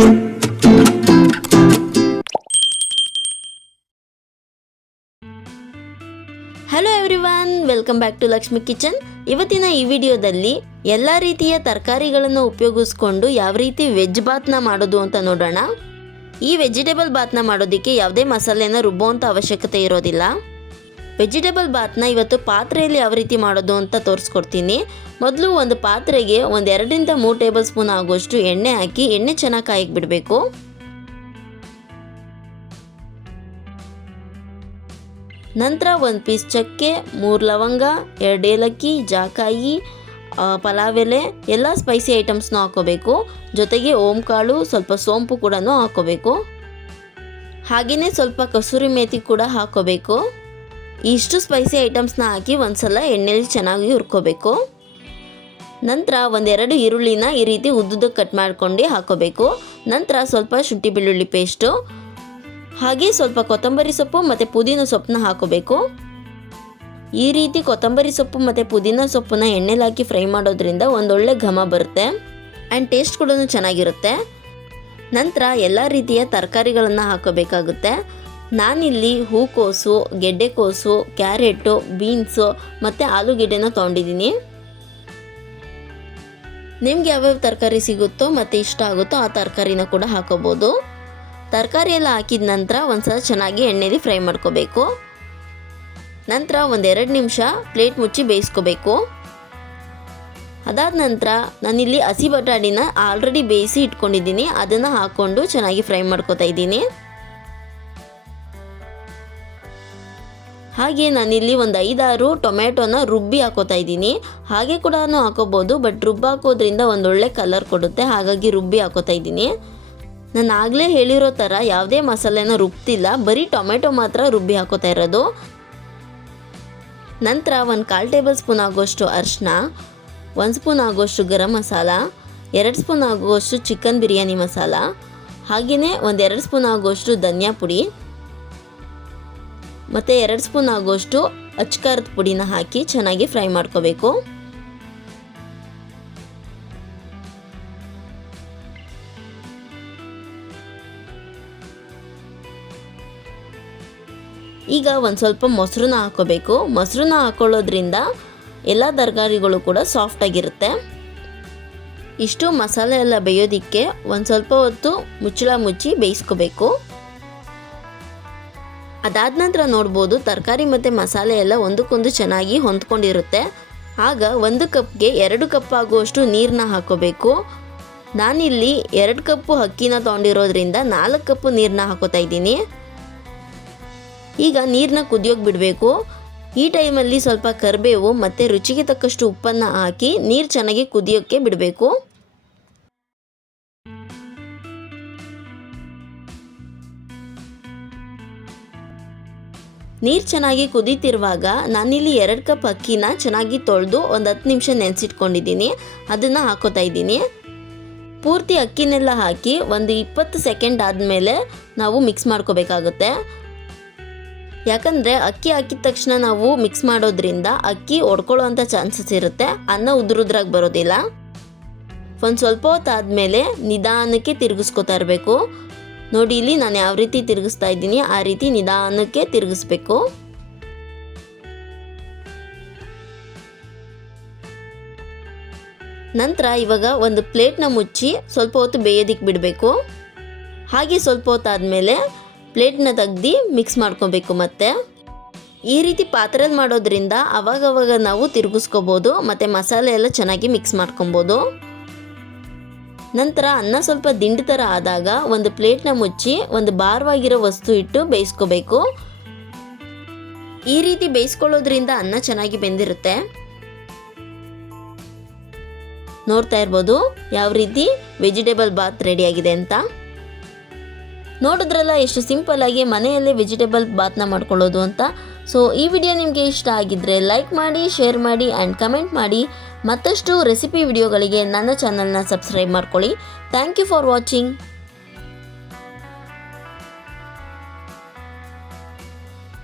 Hello everyone, welcome back to Lakshmi kitchen. ಇವತ್ತಿನ ಈ ವಿಡಿಯೋದಲ್ಲಿ ಎಲ್ಲ ರೀತಿಯ ತರಕಾರಿಗಳನ್ನು ಉಪಯೋಗಿಸ್ಕೊಂಡು ಯಾವ ರೀತಿ ವೆಜ್ ಬಾತ್ನ ಮಾಡೋದು ಅಂತ ನೋಡೋಣ. ಈ ವೆಜಿಟೇಬಲ್ ಬಾತ್ನ ಮಾಡೋದಕ್ಕೆ ಯಾವುದೇ ಮಸಾಲೆನ ರುಬ್ಬುವಂಥ ಅವಶ್ಯಕತೆ ಇರೋದಿಲ್ಲ. ವೆಜಿಟೇಬಲ್ ಬಾತ್ನ ಇವತ್ತು ಪಾತ್ರೆಯಲ್ಲಿ ಯಾವ ರೀತಿ ಮಾಡೋದು ಅಂತ ತೋರಿಸ್ಕೊಡ್ತೀನಿ. ಮೊದಲು ಒಂದು ಪಾತ್ರೆಗೆ 2-3 ಟೇಬಲ್ ಸ್ಪೂನ್ ಆಗುವಷ್ಟು ಎಣ್ಣೆ ಹಾಕಿ ಎಣ್ಣೆ ಚೆನ್ನಾಗಿ ಕಾಯಕ್ಕೆ ಬಿಡಬೇಕು. ನಂತರ 1 ಪೀಸ್ ಚಕ್ಕೆ, 3 ಲವಂಗ, 2 ಏಲಕ್ಕಿ, ಜಾಕಾಯಿ, ಪಲಾವ್ ಎಲೆ ಎಲ್ಲ ಸ್ಪೈಸಿ ಐಟಮ್ಸ್ನ ಹಾಕೋಬೇಕು. ಜೊತೆಗೆ ಓಂಕಾಳು, ಸ್ವಲ್ಪ ಸೋಂಪು ಕೂಡ ಹಾಕೋಬೇಕು. ಹಾಗೆಯೇ ಸ್ವಲ್ಪ ಕಸೂರಿ ಮೇಥಿ ಕೂಡ ಹಾಕೋಬೇಕು. ಇಷ್ಟು ಸ್ಪೈಸಿ ಐಟಮ್ಸ್ನ ಹಾಕಿ ಒಂದ್ಸಲ ಎಣ್ಣೆಲಿ ಚೆನ್ನಾಗಿ ಹುರ್ಕೋಬೇಕು. ನಂತರ 1-2 ಈರುಳ್ಳಿನ ಈ ರೀತಿ ಉದ್ದುದ್ದಕ್ಕೆ ಕಟ್ ಮಾಡ್ಕೊಂಡು ಹಾಕೋಬೇಕು. ನಂತರ ಸ್ವಲ್ಪ ಶುಂಠಿ ಬೆಳ್ಳುಳ್ಳಿ ಪೇಸ್ಟು, ಹಾಗೆ ಸ್ವಲ್ಪ ಕೊತ್ತಂಬರಿ ಸೊಪ್ಪು ಮತ್ತು ಪುದೀನ ಸೊಪ್ಪನ್ನ ಹಾಕೋಬೇಕು. ಈ ರೀತಿ ಕೊತ್ತಂಬರಿ ಸೊಪ್ಪು ಮತ್ತು ಪುದೀನ ಸೊಪ್ಪನ್ನ ಎಣ್ಣೆಲಿ ಹಾಕಿ ಫ್ರೈ ಮಾಡೋದ್ರಿಂದ ಒಂದೊಳ್ಳೆ ಘಮ ಬರುತ್ತೆ ಆ್ಯಂಡ್ ಟೇಸ್ಟ್ ಕೂಡ ಚೆನ್ನಾಗಿರುತ್ತೆ. ನಂತರ ಎಲ್ಲ ರೀತಿಯ ತರಕಾರಿಗಳನ್ನು ಹಾಕೋಬೇಕಾಗುತ್ತೆ. ನಾನಿಲ್ಲಿ ಹೂಕೋಸು, ಗೆಡ್ಡೆಕೋಸು, ಕ್ಯಾರೆಟು, ಬೀನ್ಸು ಮತ್ತು ಆಲೂಗೆಡ್ಡೆನ ತೊಗೊಂಡಿದ್ದೀನಿ. ನಿಮ್ಗೆ ಯಾವ್ಯಾವ ತರಕಾರಿ ಸಿಗುತ್ತೋ ಮತ್ತು ಇಷ್ಟ ಆಗುತ್ತೋ ಆ ತರಕಾರಿನ ಕೂಡ ಹಾಕೋಬೋದು. ತರಕಾರಿ ಎಲ್ಲ ಹಾಕಿದ ನಂತರ ಒಂದ್ಸಲ ಚೆನ್ನಾಗಿ ಎಣ್ಣೆಲಿ ಫ್ರೈ ಮಾಡ್ಕೋಬೇಕು. ನಂತರ 1-2 ನಿಮಿಷ ಪ್ಲೇಟ್ ಮುಚ್ಚಿ ಬೇಯಿಸ್ಕೋಬೇಕು. ಅದಾದ ನಂತರ ನಾನಿಲ್ಲಿ ಹಸಿ ಬಟಾಣಿನ ಆಲ್ರೆಡಿ ಬೇಯಿಸಿ ಇಟ್ಕೊಂಡಿದ್ದೀನಿ, ಅದನ್ನು ಹಾಕ್ಕೊಂಡು ಚೆನ್ನಾಗಿ ಫ್ರೈ ಮಾಡ್ಕೋತಾ ಇದ್ದೀನಿ. ಹಾಗೆ ನಾನಿಲ್ಲಿ 5-6 ಟೊಮೆಟೊನ ರುಬ್ಬಿ ಹಾಕೋತಾ ಇದ್ದೀನಿ. ಹಾಗೆ ಕೂಡ ಹಾಕೋಬೋದು, ಬಟ್ ರುಬ್ಬಿ ಹಾಕೋದ್ರಿಂದ ಒಂದೊಳ್ಳೆ ಕಲರ್ ಕೊಡುತ್ತೆ, ಹಾಗಾಗಿ ರುಬ್ಬಿ ಹಾಕೋತಾ ಇದ್ದೀನಿ. ನಾನು ಆಗಲೇ ಹೇಳಿರೋ ಥರ ಯಾವುದೇ ಮಸಾಲೆನ ರುಬ್ತಿಲ್ಲ, ಬರೀ ಟೊಮೆಟೊ ಮಾತ್ರ ರುಬ್ಬಿ ಹಾಕೋತಾ ಇರೋದು. ನಂತರ 1/4 ಟೇಬಲ್ ಸ್ಪೂನ್ ಆಗುವಷ್ಟು ಅರಿಶಿನ, 1 ಸ್ಪೂನ್ ಆಗುವಷ್ಟು ಗರಂ ಮಸಾಲ, 2 ಸ್ಪೂನ್ ಆಗುವಷ್ಟು ಚಿಕನ್ ಬಿರಿಯಾನಿ ಮಸಾಲ, ಹಾಗೆಯೇ 1-2 ಸ್ಪೂನ್ ಆಗುವಷ್ಟು ಧನಿಯಾ ಪುಡಿ ಮತ್ತು 2 ಸ್ಪೂನ್ ಆಗುವಷ್ಟು ಅಚ್ಕಾರದ ಪುಡಿನ ಹಾಕಿ ಚೆನ್ನಾಗಿ ಫ್ರೈ ಮಾಡ್ಕೋಬೇಕು. ಈಗ ಒಂದು ಮೊಸರನ್ನ ಹಾಕೋಬೇಕು. ಮೊಸರನ್ನ ಹಾಕೊಳ್ಳೋದ್ರಿಂದ ಎಲ್ಲ ತರಕಾರಿಗಳು ಕೂಡ ಸಾಫ್ಟಾಗಿರುತ್ತೆ. ಇಷ್ಟು ಮಸಾಲೆ ಎಲ್ಲ ಬೇಯೋದಕ್ಕೆ ಸ್ವಲ್ಪ ಹೊತ್ತು ಮುಚ್ಚಳ ಮುಚ್ಚಿ ಬೇಯಿಸ್ಕೋಬೇಕು. ಅದಾದ ನಂತರ ನೋಡ್ಬೋದು ತರಕಾರಿ ಮತ್ತು ಮಸಾಲೆ ಎಲ್ಲ ಒಂದಕ್ಕೊಂದು ಚೆನ್ನಾಗಿ ಹೊಂದ್ಕೊಂಡಿರುತ್ತೆ. ಆಗ 1 ಕಪ್ಗೆ 2 ಕಪ್ ಆಗುವಷ್ಟು ನೀರನ್ನ ಹಾಕೋಬೇಕು. ನಾನಿಲ್ಲಿ 2 ಕಪ್ಪು ಅಕ್ಕಿನ ತೊಗೊಂಡಿರೋದ್ರಿಂದ 4 ಕಪ್ಪು ನೀರನ್ನ ಹಾಕೋತಾ ಇದ್ದೀನಿ. ಈಗ ನೀರನ್ನ ಕುದಿಯೋಕೆ ಬಿಡಬೇಕು. ಈ ಟೈಮಲ್ಲಿ ಸ್ವಲ್ಪ ಕರಿಬೇವು ಮತ್ತು ರುಚಿಗೆ ತಕ್ಕಷ್ಟು ಉಪ್ಪನ್ನು ಹಾಕಿ ನೀರು ಚೆನ್ನಾಗಿ ಕುದಿಯೋಕ್ಕೆ ಬಿಡಬೇಕು. ನೀರು ಚೆನ್ನಾಗಿ ಕುದೀತಿರುವಾಗ ನಾನಿಲ್ಲಿ 2 ಕಪ್ ಅಕ್ಕಿನ ಚೆನ್ನಾಗಿ ತೊಳೆದು 10 ನಿಮಿಷ ನೆನೆಸಿಟ್ಕೊಂಡಿದ್ದೀನಿ, ಅದನ್ನು ಹಾಕೋತಾ ಇದ್ದೀನಿ. ಪೂರ್ತಿ ಅಕ್ಕಿನೆಲ್ಲ ಹಾಕಿ 20 ಸೆಕೆಂಡ್ ಆದಮೇಲೆ ನಾವು ಮಿಕ್ಸ್ ಮಾಡ್ಕೋಬೇಕಾಗುತ್ತೆ. ಯಾಕಂದರೆ ಅಕ್ಕಿ ಹಾಕಿದ ತಕ್ಷಣ ನಾವು ಮಿಕ್ಸ್ ಮಾಡೋದ್ರಿಂದ ಅಕ್ಕಿ ಒಡ್ಕೊಳ್ಳೋವಂಥ ಚಾನ್ಸಸ್ ಇರುತ್ತೆ, ಅನ್ನ ಉದುರುದ್ರಾಗಿ ಬರೋದಿಲ್ಲ. ಸ್ವಲ್ಪ ಹೊತ್ತಾದಮೇಲೆ ನಿಧಾನಕ್ಕೆ ತಿರುಗಿಸ್ಕೊತಾ ಇರಬೇಕು. ನೋಡಿ ಇಲ್ಲಿ ನಾನು ಯಾವ ರೀತಿ ತಿರುಗಿಸ್ತಾ ಇದ್ದೀನಿ ಆ ರೀತಿ ನಿಧಾನಕ್ಕೆ ತಿರುಗಿಸ್ಬೇಕು. ನಂತರ ಇವಾಗ ಒಂದು ಪ್ಲೇಟ್ನ ಮುಚ್ಚಿ ಸ್ವಲ್ಪ ಹೊತ್ತು ಬೇಯೋದಕ್ಕೆ ಬಿಡಬೇಕು. ಹಾಗೆ ಸ್ವಲ್ಪ ಹೊತ್ತಾದಮೇಲೆ ಪ್ಲೇಟ್ನ ತೆಗ್ದು ಮಿಕ್ಸ್ ಮಾಡ್ಕೊಬೇಕು. ಮತ್ತು ಈ ರೀತಿ ಪಾತ್ರೆಯಲ್ಲಿ ಮಾಡೋದ್ರಿಂದ ಅವಾಗವಾಗ ನಾವು ತಿರುಗಿಸ್ಕೋಬೋದು ಮತ್ತು ಮಸಾಲೆ ಎಲ್ಲ ಚೆನ್ನಾಗಿ ಮಿಕ್ಸ್ ಮಾಡ್ಕೊಬೋದು. ನಂತರ ಅನ್ನ ಸ್ವಲ್ಪ ದಿಂಡು ಥರ ಆದಾಗ ಒಂದು ಪ್ಲೇಟ್ನ ಮುಚ್ಚಿ ಒಂದು ಭಾರವಾಗಿರೋ ವಸ್ತು ಇಟ್ಟು ಬೇಯಿಸ್ಕೋಬೇಕು. ಈ ರೀತಿ ಬೇಯಿಸ್ಕೊಳ್ಳೋದ್ರಿಂದ ಅನ್ನ ಚೆನ್ನಾಗಿ ಬೆಂದಿರುತ್ತೆ. ನೋಡ್ತಾ ಇರ್ಬೋದು ಯಾವ ರೀತಿ ವೆಜಿಟೇಬಲ್ ಬಾತ್ ರೆಡಿಯಾಗಿದೆ ಅಂತ. ನೋಡಿದ್ರಲ್ಲ ಎಷ್ಟು ಸಿಂಪಲ್ ಆಗಿ ಮನೆಯಲ್ಲೇ ವೆಜಿಟೇಬಲ್ ಬಾತ್ನ ಮಾಡ್ಕೊಳ್ಳೋದು ಅಂತ. ಸೊ ಈ ವಿಡಿಯೋ ನಿಮಗೆ ಇಷ್ಟ ಆಗಿದ್ದರೆ ಲೈಕ್ ಮಾಡಿ, ಶೇರ್ ಮಾಡಿ ಆ್ಯಂಡ್ ಕಮೆಂಟ್ ಮಾಡಿ. ಮತ್ತಷ್ಟು ರೆಸಿಪಿ ವಿಡಿಯೋಗಳಿಗೆ ನನ್ನ ಚಾನಲ್ನ ಸಬ್ಸ್ಕ್ರೈಬ್ ಮಾಡ್ಕೊಳ್ಳಿ. Thank you for watching.